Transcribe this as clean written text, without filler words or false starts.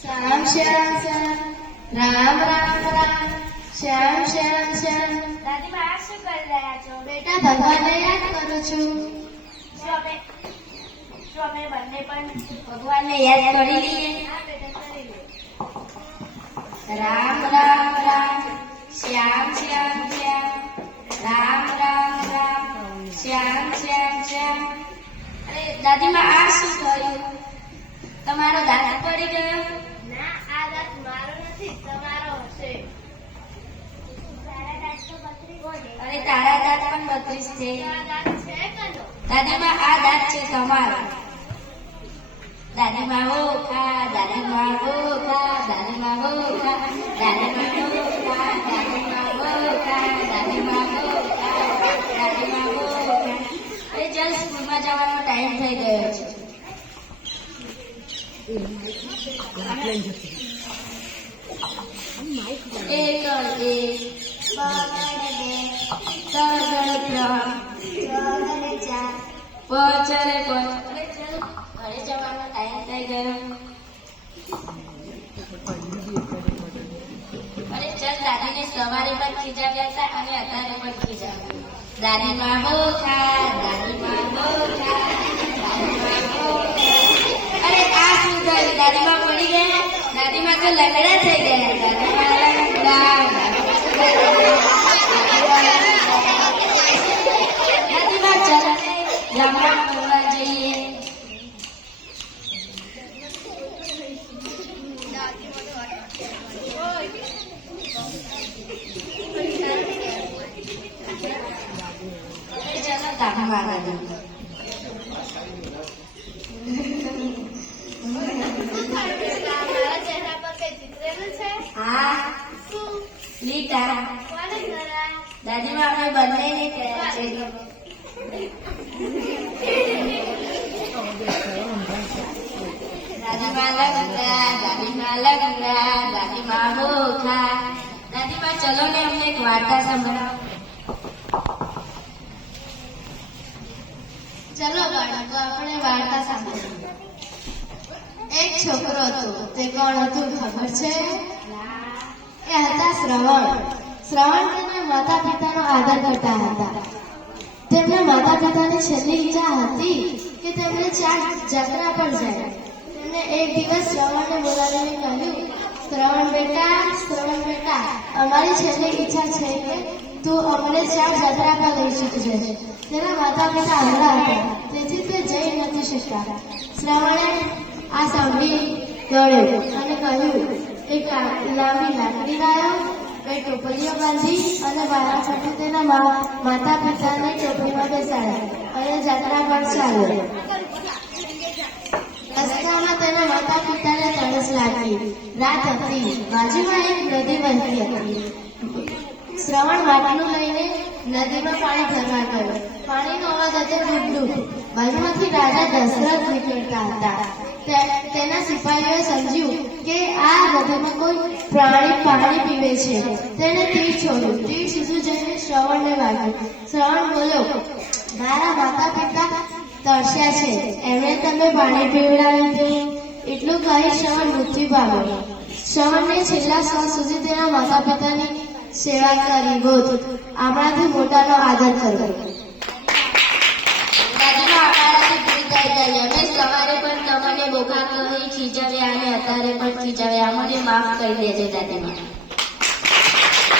શ્યામ શ્યામ શ્યામ, રામ રામ રામ, શ્યામ શ્યામ શ્યામ. દાદીમા આ શું કરી રહ્યા છો? બેટા ભગવાનને યાદ કરું છું. શું અમે બંને પણ ભગવાનને યાદ કરી લઈએ? હા બેટા કરી લે. રામ રામ રામ, શ્યામ શ્યામ શ્યામ, રામ રામ રામ, શ્યામ શ્યામ શ્યામ. અરે દાદીમા આ શું થયું? તમારો દાંત પડી ગયો? ના, આ દાંત મારો નથી, તમારો હશે. અરે તારા દાંત પણ 32 છે. આ દાંત છે કનો? દાદીમા આ દાંત છે તમારો. દાદીમા હો ખા, દાદીમા હો ખા, દાદીમા હો ખા, દાદીમા હો ખા, દાદીમા હો ખા, દાદીમા હો ખા, દાદીમા હો ખા. અરે ચાલ સ્કૂલમાં જવાનો ટાઈમ થઈ ગયો છે. એક એક, પગડ બે, તગડ ત્રણ, ચોગડ ચાર, પચરે પાંચ. અરે ચાલ ઘરે જવાનો ટાઈમ થઈ ગયો. અરે ચાલ દાદીને સવારે પણ ખીજાવ્યા હતા અને અત્યારે પણ ખીજાવ્યા. દાદીમા હો ખા, દાદીમા હો ખા, દાદીમા હો ખા. અરે આ શું થયું? દાદીમા પડી ગયા? દાદીમા તો લંગડા થઈ ગયા. દાદીમા લંગડા. દાદીમા ચાલો ને ગામમાં ફરવા જઈએ. ચાલો ગામમાં દાદી. મારા ચહેરા પર કઈ ચિત્રેલું છે? હા, શું? લીટા. કોને કરાય? દાદીમા અમે બંનેને કર્યા છે. દાદીમા લંગડા, દાદીમા લંગડા, દાદીમા હો ખા. દાદીમા ચલો ને અમને એક વાર્તા સંભળાવો. ચલો બાળકો, આપણે વાર્તા સાંભળીએ. એક છોકરો હતો. તે કોણ હતું ખબર છે? એ હતા શ્રવણ. શ્રવણ તેના માતા પિતાનો આદર કરતા હતા. તેમના માતા પિતાની છેલ્લી ઈચ્છા હતી કે તેમને જાત્રા પર જાય. તેમને એક દિવસ શ્રવણને બોલાવીને કહ્યું, શ્રવણ બેટા, અમારી છેલ્લી ઈચ્છા છે કે તું અમને જાત્રા પર લઈ શકજે. તેના માતા પિતા અંધા હતા, તેથી તે જઈ નથી શકતા. શ્રવણે આ સાંભળી દોડ્યો અને કહ્યું, એક લાંબી લાકડી લાવ્યો, બે ટોપલીઓ બાંધી અને વાળા સાથે તેના માતા પિતાને ટોપલીમાં બેસાડ્યા અને જાત્રા પર ચાલ્યો. રસ્તામાં તેના માતા પિતાને તરસ લાગી. રાત હતી. બાજુમાં એક નદી વહેતી હતી. શ્રવણ માટલું લઈને નદીમાં પાણી ભરવા ગયો. પાણીનો અવાજ હતો ડૂબ. બાજુમાંથી રાજા દશરથ નીકળતા હતા. તેના સિપાહીઓએ સમજ્યું કે આ નદીમાં કોઈ પ્રાણી પાણી પીવે છે. તેણે તીર છોડ્યું. તીર સીધું જઈને શ્રવણને વાગ્યું. શ્રવણ બોલ્યો, મારા માતા પિતા તરસ્યા છે, એમણે તમે પાણી પીવડાવી દે. એટલું કહી શ્રવણ મૃત્યુ પામ્યો. શ્રવણને છેલ્લા શ્વાસ સુધી તેના માતા પિતાની સેવા કરી. બોધ આપણાથી મોટાનો આદર કરવો. દાદીમા અમારાથી ભૂલ થઈ ગઈ. અમે સવારે પણ તમને બોકા કહી ખીજાવ્યા અને અત્યારે પણ ખીજાવ્યા. અમને માફ કરી દેજે દાદીમા.